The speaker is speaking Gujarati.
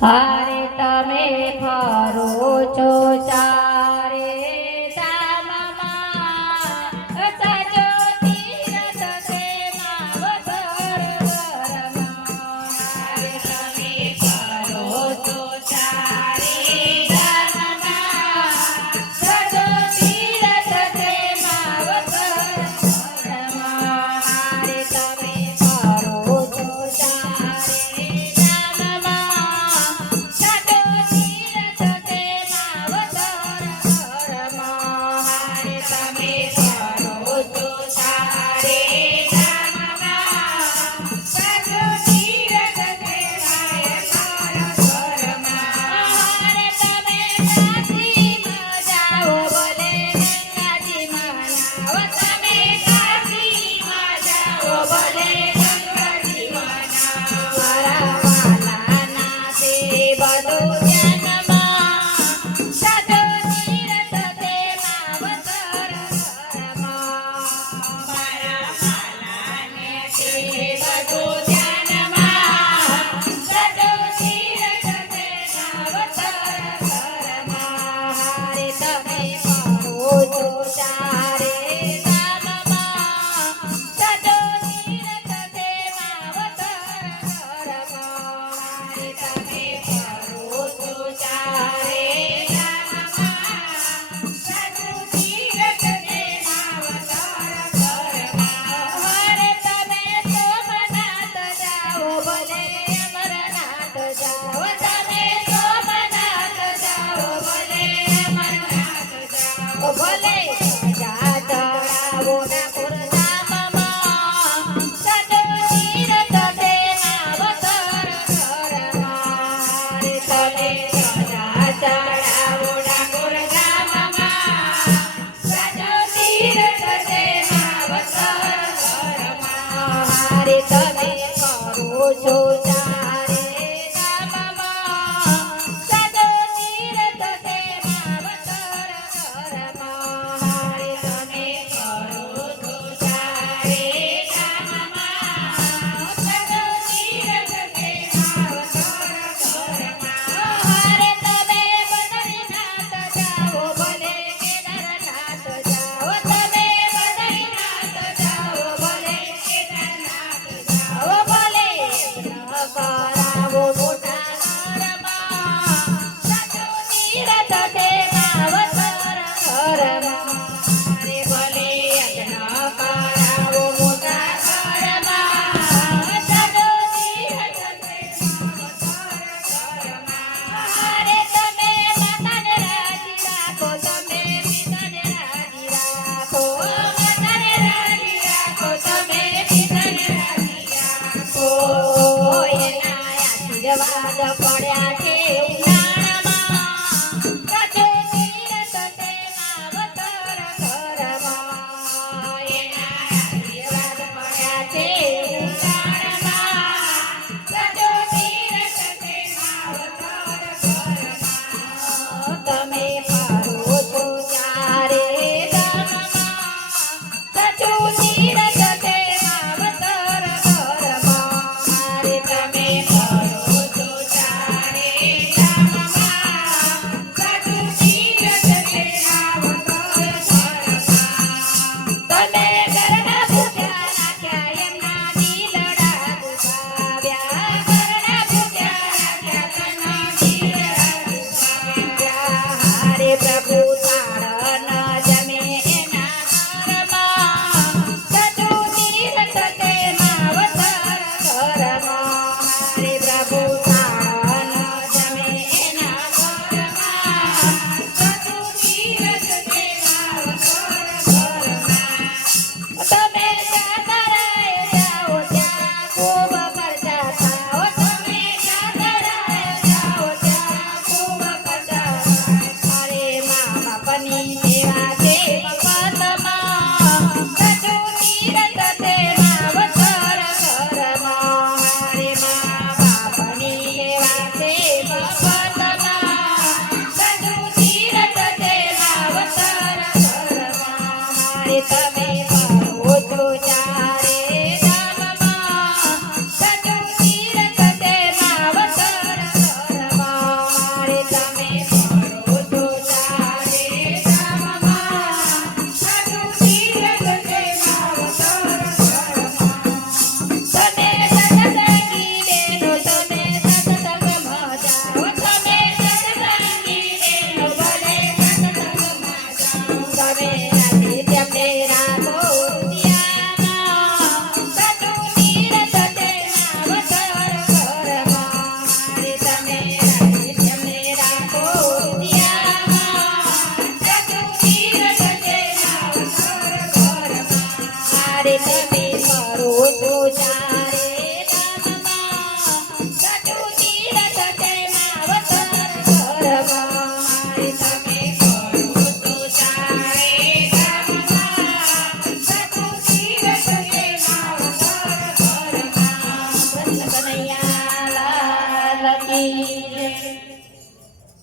હારે તમે ફરો છો ચારે ધામમાં સજો તીરથ છે માવતર ઘરમાં. હારે તમે ફરો છો ચારે ધામમાં સજો તીરથ છે માવતર ઘરમાં. હારે તમે ફરો છો ચારે ધામમાં સજો તીરથ છે માવતર ઘરમાં. હારે તમે ફરો છો ચારે ધામમાં સજો તીરથ છે માવતર ઘરમાં. હારે તમે કાશીમાં જાઓ ભલે ગંગાજીમાં નાવો. તમે કાશીમાં જાઓ ભલે ગંગાજીમાં નાવો. મારા વાલાના તે બધું ધ્યાનમાં સજો તીરથ છે માવતર ઘરમાં. મારા વાલાને તે બધું ધ્યાનમાં સજો તીરથ છે માવતર ઘરમાં. હારે તમે ફરો છો ચારે ધામમાં સજો તીરથ છે માવતર ઘરમાં. હારે તમે ફરો છો ચારે ધામમાં સજો તીરથ છે માવતર ઘરમાં. હારે તમે સોમનાથ જાઓ ભલે અમરનાથ જાઓ. તમે સોમનાથ જાઓ ભલે અમરનાથ જાઓ. ભલે ધજા ચડાવો ડાકોર ધામમાં સજો તીરથ છે માવતર ઘરમાં. હારે તમે ધજા ચડાવો ડાકોર ધામમાં સજો તીરથ છે માવતર ઘરમાં. હારે તમે કરો છો ચારે ધામમાં સજો તીરથ છે માવતર ઘરમાં. હારે તમે કરો છો ચારે ધામમાં સજો તીરથ છે માવતર ઘરમાં. હારે તમે બદ્રીનાથ જાઓ ભલે કેદારનાથ જાઓ. તમે બદ્રીનાથ જાઓ ભલે કેદારનાથ જાઓ. ભલે યજ્ઞ કરાવો મોટા ઘરમાં સજો તીરથ છે માવતર ઘરમાં. હારે ભલે યજ્ઞ કરાવો મોટા ઘરમાં સજો તીરથ છે માવતર ઘરમાં. હારે તમે માતાને રાજી રાખો. તમે પિતાને રાજી રાખો. માતાને રાજી રાખો. તમે પિતાને રાજી રાખો. એના આશીર્વાદ પડ્યા છે ઉનાળામાં સજો તીરથ છે માવતર ઘરમાં. એના આશીર્વાદ પડ્યા છે ઉનાળામાં સજો તીરથ છે માવતર ઘરમાં. તમે ફરો છો ચારે ધામમાં સજો તીરથ છે માવતર ઘરમાં. હારે તમે ફરો છો ચારે કી જય.